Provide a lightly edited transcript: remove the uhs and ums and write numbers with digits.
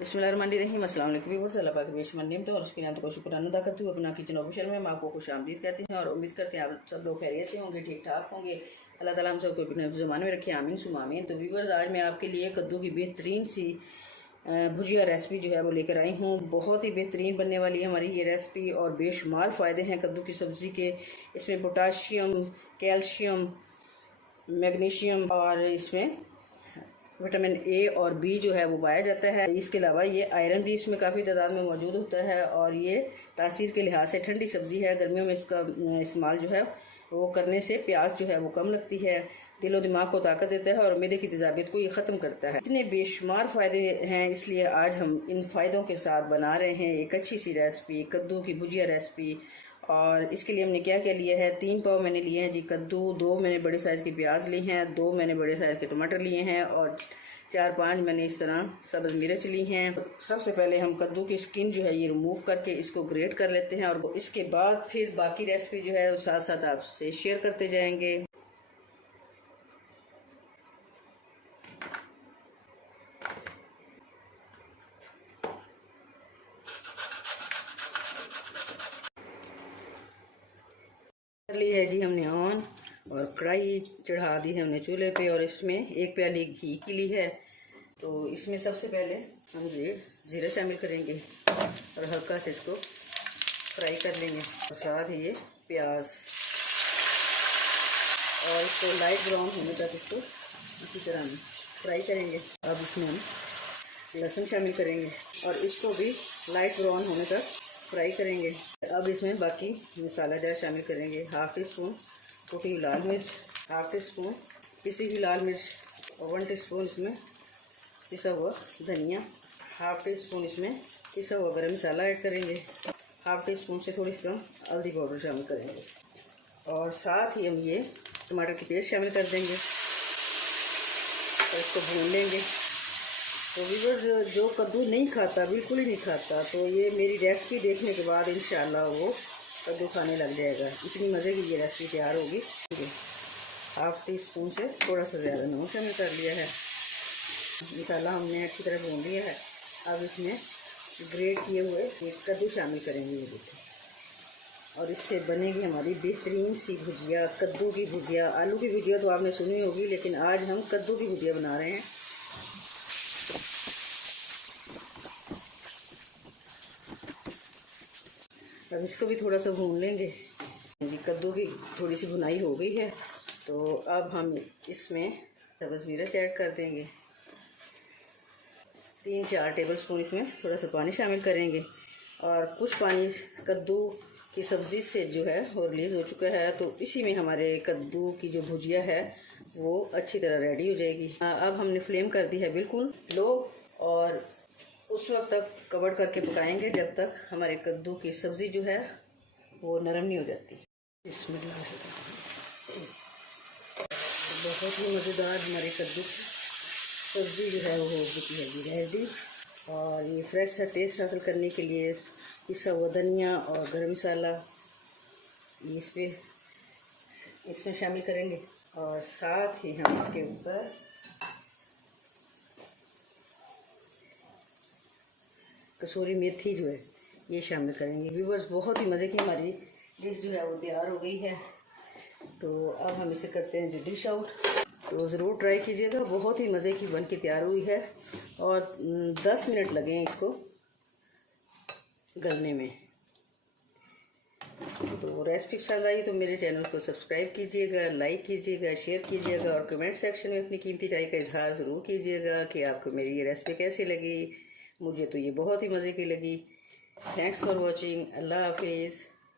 बिस्मिल्लाहिर्रहमानिर्रहीम। अस्सलाम वालेकुम व्यूअर्स, अल्लाह पाक की बेशुमार नेमतों और उसकी नेमतों को शुक्राना अदा करती हूँ। अपना किचन ऑफिशियल में हम आपको खुशामदीद कहते हैं और उम्मीद करते हैं आप सब लोग खैरियत से होंगे, ठीक ठाक होंगे। अल्लाह ताला हम सबको अपने ज़माने में रखे, आमीन सुमा आमीन। तो व्यूअर्स, आज मैं आपके लिए कद्दू की बेहतरीन सी भुजिया रेसिपी जो है वो लेकर आई हूँ। बहुत ही बेहतरीन बनने वाली है हमारी ये रेसिपी और बेशुमार फ़ायदे हैं कद्दू की सब्ज़ी के। इसमें पोटाशियम, कैल्शियम, मैग्नीशियम और इसमें विटामिन ए और बी जो है वो पाया जाता है। इसके अलावा ये आयरन भी इसमें काफ़ी तादाद में मौजूद होता है और ये तासीर के लिहाज से ठंडी सब्ज़ी है। गर्मियों में इसका इस्तेमाल जो है वो करने से प्यास जो है वो कम लगती है, दिल और दिमाग को ताकत देता है और मैदे की तेज़ाबियत को ये ख़त्म करता है। इतने बेशुमार फ़ायदे हैं, इसलिए आज हम इन फ़ायदों के साथ बना रहे हैं एक अच्छी सी रेसिपी, कद्दू की भुजिया रेसिपी। और इसके लिए हमने क्या क्या लिया है, 3 पाव मैंने लिए हैं जी कद्दू, 2 मैंने बड़े साइज़ के प्याज लिए हैं, 2 मैंने बड़े साइज़ के टमाटर लिए हैं और 4-5 मैंने इस तरह सब्ज़ मिर्च ली हैं। सबसे पहले हम कद्दू की स्किन जो है ये रिमूव करके इसको ग्रेट कर लेते हैं और इसके बाद फिर बाकी रेसिपी जो है वो साथ साथ आपसे शेयर करते जाएंगे। कर ली है जी हमने ऑन और कढ़ाई चढ़ा दी है हमने चूल्हे पे और इसमें 1 प्याली घी की ली है। तो इसमें सबसे पहले हम जीरा शामिल करेंगे और हल्का से इसको फ्राई कर लेंगे और साथ ही ये प्याज और इसको लाइट ब्राउन होने तक इसको इसी तरह हम फ्राई करेंगे। अब इसमें हम लहसुन शामिल करेंगे और इसको भी लाइट ब्राउन होने तक फ्राई करेंगे। अब इसमें बाकी मसाला जार शामिल करेंगे। 1/2 टीस्पून कुटी हुई लाल मिर्च, 1/2 टीस्पून पिसी हुई लाल मिर्च और 1 टीस्पून इसमें पिसा हुआ धनिया, 1/2 टीस्पून इसमें पिसा हुआ गरम मसाला ऐड करेंगे, 1/2 टीस्पून से थोड़ी सी कम हल्दी पाउडर शामिल करेंगे और साथ ही हम ये टमाटर की पेस्ट शामिल कर देंगे और इसको भून लेंगे। तो व्यूअर्स, जो कद्दू नहीं खाता, बिल्कुल ही नहीं खाता, तो ये मेरी रेसिपी देखने के बाद इंशाल्लाह वो कद्दू खाने लग जाएगा। इतनी मज़े की ये रेसिपी तैयार होगी। 1/2 टीस्पून से थोड़ा सा ज़्यादा नमक शामिल कर लिया है। मसाला हमने अच्छी तरह भून लिया है। अब इसमें ग्रेट किए हुए कद्दू शामिल करेंगे ये देखिए और इससे बनेगी हमारी बेहतरीन सी भुजिया, कद्दू की भुजिया। आलू की भुजिया तो आपने सुनी होगी, लेकिन आज हम कद्दू की भुजिया बना रहे हैं। अब इसको भी थोड़ा सा भून लेंगे। कद्दू की थोड़ी सी भुनाई हो गई है, तो अब हम इसमें सब्ज़ मिर्च ऐड कर देंगे। 3-4 टेबलस्पून इसमें थोड़ा सा पानी शामिल करेंगे और कुछ पानी कद्दू की सब्ज़ी से जो है वो रिलीज़ हो चुका है, तो इसी में हमारे कद्दू की जो भुजिया है वो अच्छी तरह रेडी हो जाएगी। अब हमने फ्लेम कर दी है बिल्कुल लो और उस वक्त तक कवर करके पकाएंगे जब तक हमारे कद्दू की सब्ज़ी जो है वो नरम नहीं हो जाती। इसमें बहुत ही मज़ेदार हमारी कद्दू की सब्ज़ी जो है वो हो चुकी है जी रेडी। और ये फ्रेश सा टेस्ट हासिल करने के लिए पिसा हुआ धनिया और गरम मसाला इसमें शामिल करेंगे और साथ ही हम इसके ऊपर कसूरी मेथी जो है ये शामिल करेंगे। व्यूअर्स, बहुत ही मज़े की हमारी डिश जो है वो तैयार हो गई है। तो अब हम इसे करते हैं जो डिश आउट। तो ज़रूर ट्राई कीजिएगा, बहुत ही मज़े की बन के तैयार हुई है और 10 मिनट लगे हैं इसको गलने में। तो रेसिपी पसंद आई तो मेरे चैनल को सब्सक्राइब कीजिएगा, लाइक कीजिएगा, शेयर कीजिएगा और कमेंट सेक्शन में अपनी कीमती राय का इजहार ज़रूर कीजिएगा कि आपको मेरी ये रेसिपी कैसी लगी। मुझे तो ये बहुत ही मज़े की लगी। Thanks for watching. अल्लाह हाफिज़।